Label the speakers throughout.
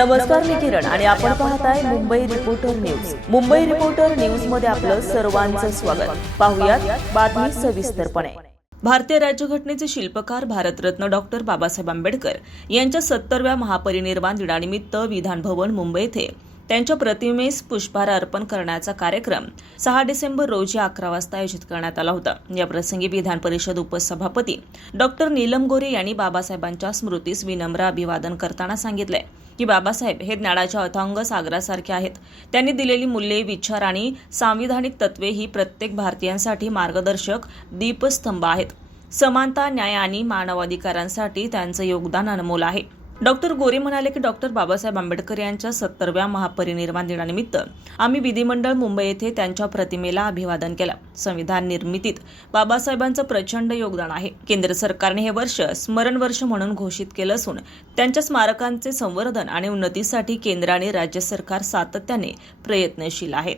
Speaker 1: नमस्कार मी किरण. आणि आपण पाहताय Mumbai reporter news Mumbai reporter न्यूजमध्ये आपलं सर्वांचं स्वागत. पाहुयात बातमी सविस्तरपणे. भारतीय राज्यघटनेचे शिल्पकार भारतरत्न डॉक्टर बाबासाहेब आंबेडकर यांच्या सत्तरव्या महापरिनिर्वाण दिनानिमित्त विधान भवन मुंबई येथे त्यांच्या प्रतिमेस पुष्पहार अर्पण करण्याचा कार्यक्रम सहा डिसेंबर रोजी अकरा वाजता आयोजित करण्यात आला होता. या प्रसंगी विधान परिषद उपसभापती डॉक्टर नीलम गोरे यांनी बाबासाहेबांच्या स्मृतीस विनम्र अभिवादन करताना सांगितलंय. की बाबासाहेब हे ज्ञानाच्या अथांग सागरासारखे आहेत. त्यांनी दिलेली मूल्ये विचार आणि सांविधानिक तत्वे ही प्रत्येक भारतीयांसाठी मार्गदर्शक दीपस्तंभ आहेत. समानता न्याय आणि मानवाधिकारांसाठी त्यांचं योगदान अनमोल आहे. डॉक्टर गोरे म्हणाले की डॉक्टर बाबासाहेब आंबेडकर यांच्या सत्तरव्या महापरिनिर्वाण दिनानिमित्त आम्ही विधिमंडळ मुंबई येथे त्यांच्या प्रतिमेला अभिवादन केलं. संविधान निर्मितीत बाबासाहेबांचं प्रचंड योगदान आहे. केंद्र सरकारने हे वर्ष स्मरण वर्ष म्हणून घोषित केलं असून त्यांच्या स्मारकांचे संवर्धन आणि उन्नतीसाठी केंद्र आणि राज्य सरकार सातत्याने प्रयत्नशील आहेत.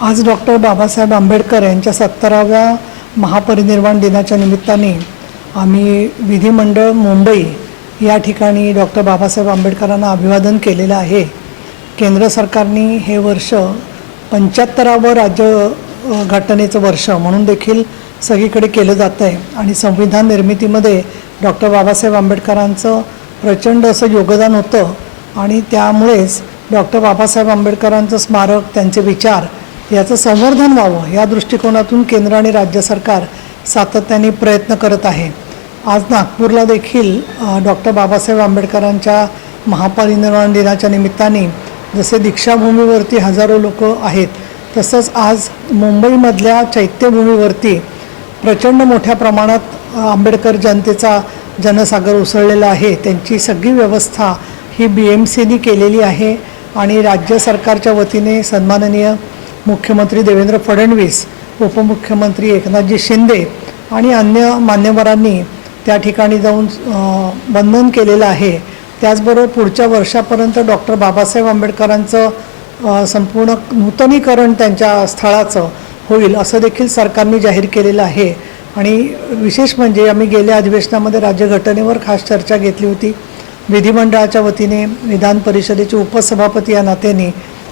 Speaker 2: आज डॉक्टर बाबासाहेब आंबेडकर यांच्या सत्तराव्या महापरिनिर्वाण दिनाच्या निमित्ताने आम्ही विधिमंडळ मुंबई या ठिकाणी डॉक्टर बाबासाहेब आंबेडकरांना अभिवादन केलेलं आहे. केंद्र सरकारने हे वर्ष पंच्याहत्तरावं राज्य घटनेचं वर्ष म्हणून देखील सगळीकडे केलं जातं आहे. आणि संविधान निर्मितीमध्ये डॉक्टर बाबासाहेब आंबेडकरांचं प्रचंड असं योगदान होतं आणि त्यामुळेच डॉक्टर बाबासाहेब आंबेडकरांचं स्मारक त्यांचे विचार याचं संवर्धन व्हावं या दृष्टिकोनातून केंद्र आणि राज्य सरकार सातत्याने प्रयत्न करत आहे. आज नागपूरला देखील डॉक्टर बाबासाहेब आंबेडकरांच्या महापरिनिर्वाण दिनाच्या निमित्ताने जसे दीक्षाभूमीवरती हजारो लोक आहेत तसंच आज मुंबईमधल्या चैत्यभूमीवरती प्रचंड मोठ्या प्रमाणात आंबेडकर जनतेचा जनसागर उसळलेला आहे. त्यांची सगळी व्यवस्था ही बी एम सीनी केलेली आहे आणि राज्य सरकारच्या वतीने सन्माननीय मुख्यमंत्री देवेंद्र फडणवीस उपमुख्यमंत्री एकनाथजी शिंदे आणि अन्य मान्यवरांनी त्या ठिकाणी जाऊन बंधन केलेलं आहे. त्याचबरोबर पुढच्या वर्षापर्यंत डॉक्टर बाबासाहेब आंबेडकरांचं संपूर्ण नूतनीकरण त्यांच्या स्थळाचं होईल असं देखील सरकारने जाहीर केलेलं आहे. आणि विशेष म्हणजे आम्ही गेल्या अधिवेशनामध्ये राज्यघटनेवर खास चर्चा घेतली होती. विधिमंडळाच्या वतीने विधान परिषदेचे उपसभापती या नात्याने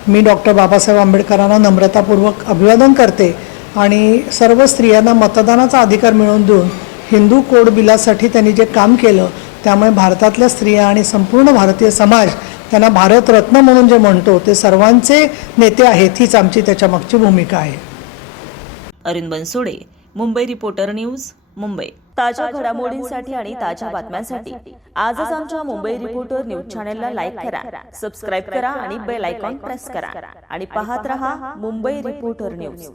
Speaker 2: मी डॉक्टर बाबासाहेब आंबेडकरांना नम्रतापूर्वक अभिवादन करते आणि सर्व स्त्रियांना मतदानाचा अधिकार मिळवून देऊन हिंदू कोड बिलासाठी त्यांनी जे काम केलं त्यामुळे भारतातल्या स्त्रिया आणि संपूर्ण भारतीय समाज त्यांना भारतरत्न म्हणून जे म्हणतो ते सर्वांचे नेते आहेत हीच आमची त्याच्यामागची भूमिका आहे.
Speaker 1: Arun Bansode Mumbai reporter news Mumbai. ताज्या घडामोडींसाठी आणि ताज्या बातम्यांसाठी आजच आमच्या मुंबई रिपोर्टर न्यूज चॅनलला लाईक करा सबस्क्राईब करा आणि बेल आयकॉन प्रेस करा. आणि पाहत रहा मुंबई रिपोर्टर न्यूज.